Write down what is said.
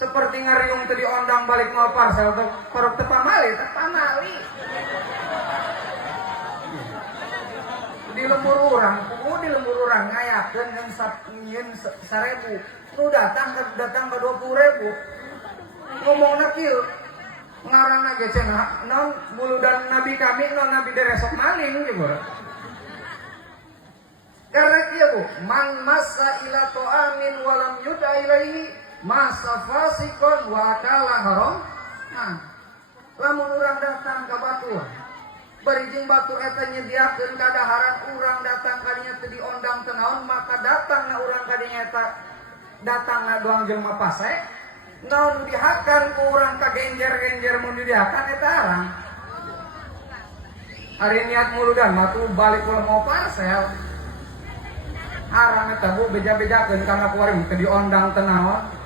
seperti ngariung tadi ondang balik mau parsel perut tepamali di lembur orang ngayakeun jeung nyieun 1.000 nu datang ke 20.000 ngomongna kieu ngaranna ge cenah naon muludan nabi kami naon nabi deresok maling gitu. Karena kieu Bu, man massa ila ta'amin wa lam yud'a ilaihi masa fasikon wa akala haram. Nah, lamun urang datang ka batur berijing batur eta nyediakeun kadaharan urang datang kadinya teu diondang teu naon, maka datangna urang kadinya eta datangna doang jelema pase naon dihakan ku urang kagenjer-genjer mun dihakan eta arang. Ari niat muludan mah tuh balik ulah mau parsel arang eta Bu beja-bejakeun kana kuari teu diondang teu naon.